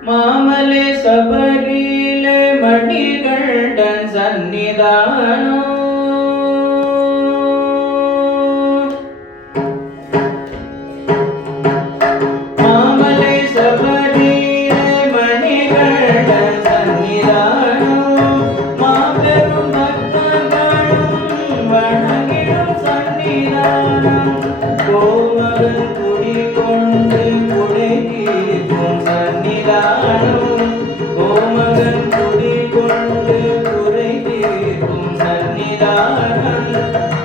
மாமலை சபரியிலே மணிகண்டன் சந்நிதானோ மாமலை சபரியிலே மணிகண்டன் சந்நிதானோ மாபெரும் பக்தர்களும் வணங்கிடும் சந்நிதானம் கோமகன் குடிகொண்டு குடை தீர்க்கும் சந்நிதானம் கோமகன் குடிகொண்டு குறை தீர்க்கும் சந்நிதானம்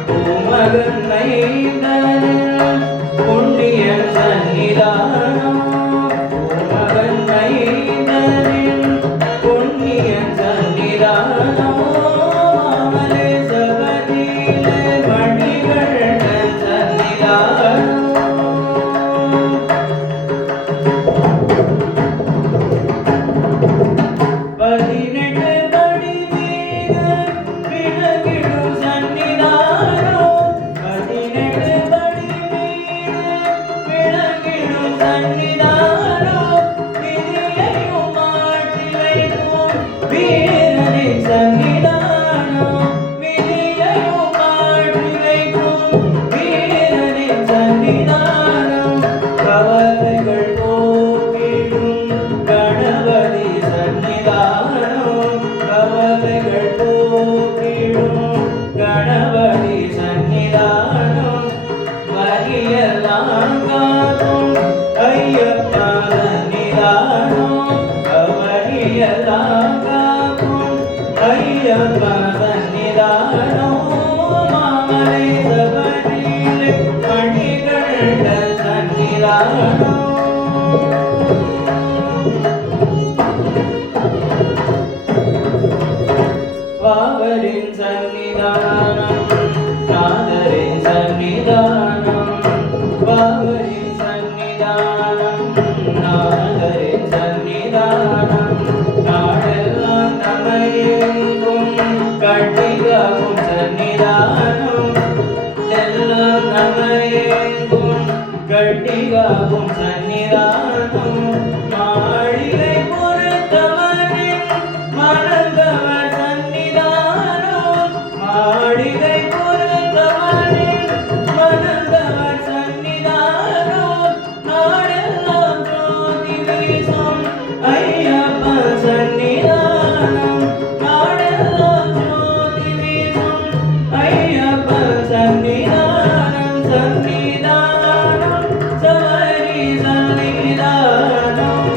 கோமகன் மைந்தனில் புண்ணியன் சந்நிதானம் கோமகன் மைந்தனில் புண்ணியன் சந்நிதானம் மாமலை சபரியிலே மணிகண்டன் சந்நிதானம் பதினெட்டு படி மீது விளங்கிடும் சந்நிதானோ பதினெட்டு படி மீது விளங்கிடும் சந்நிதானோ விதியையும் மாற்றி வைக்கும் வீரனின் சந்நிதானோ விதியையும் மாற்றி வைக்கும் வீரனின் சந்நிதானம் கவலைகள் போக்கிடும் கணபதி சந்நிதானோ கவலைகள் போக்கிடும் கணபதி சந்நிதானோ வலியெல்லாம் காக்கும் ஐயப்பா சந்நிதானோ வலியெல்லாம் காக்கும் ஐயப்பா சந்நிதானோ மாமலை சபரியிலே மணிகண்டன் சந்நிதானோ வாவரின் சந்நிதானம் நாதரின் சந்நிதானம் வாவரின் சந்நிதானம் நாதரின் சந்நிதானம் நாடெல்லாம் நமையெங்கும் கட்டிகாவும் சந்நிதானம் எல்லாம் நமையெங்கும் கட்டிகாவும் சந்நிதானம் மாளிகை பொறுத்தவரின் மணந்தவர் சந்நிதானோ மாளிகை பொறுத்தவரின் மணந்தவர் சந்நிதானோ நாடெல்லாம் ஜோதி வீசும் ஐயப்ப சந்நிதானம் நாடெல்லாம் ஜோதி வீசும் ஐயப்ப சந்நிதானம் சந்நிதானம் சபரி சந்நிதானம்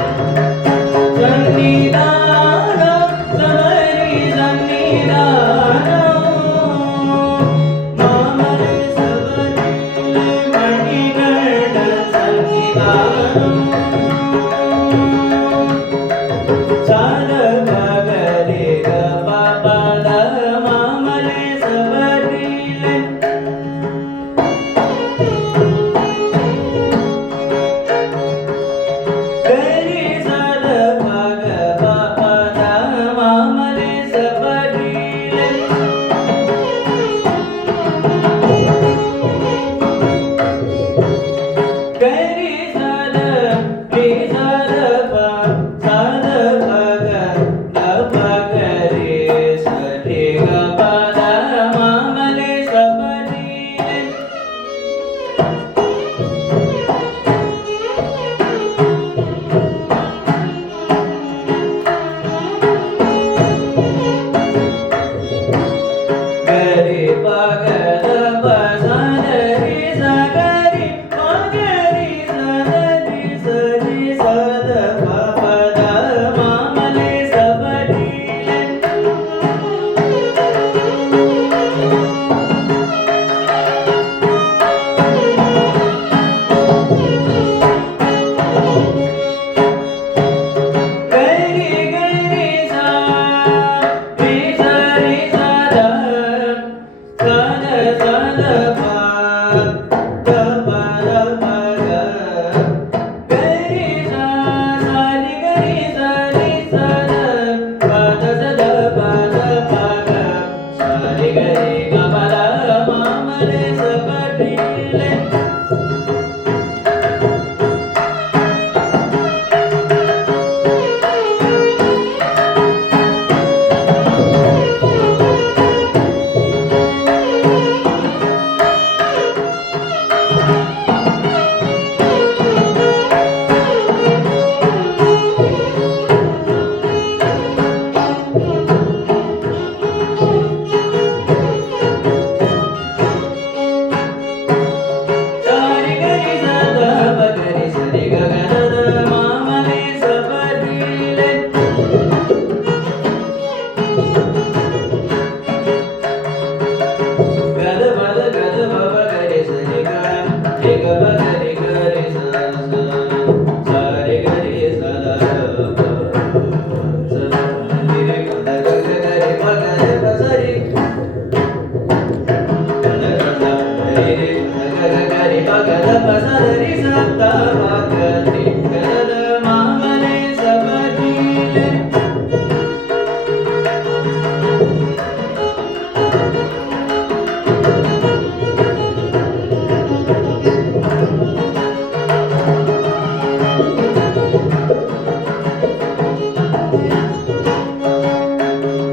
पसरी सप्ता पाकते गद मामले सबजीले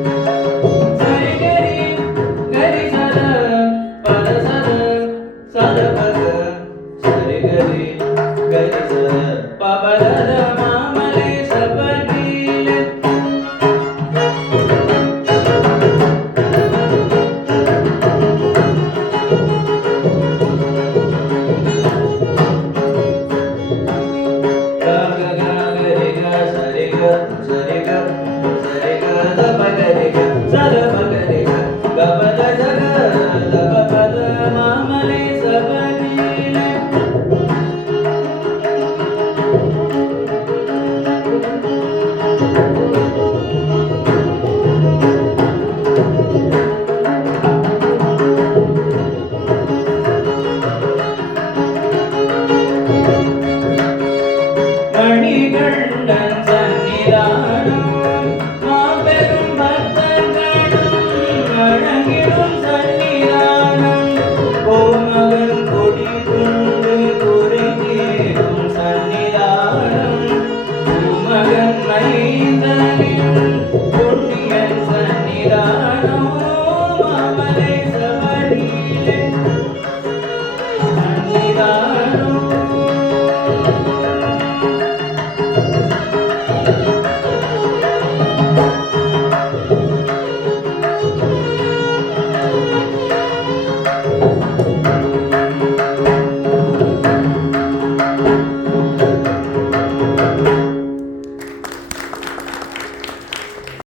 सरी गरी सद पद सद सद पद सरी गरी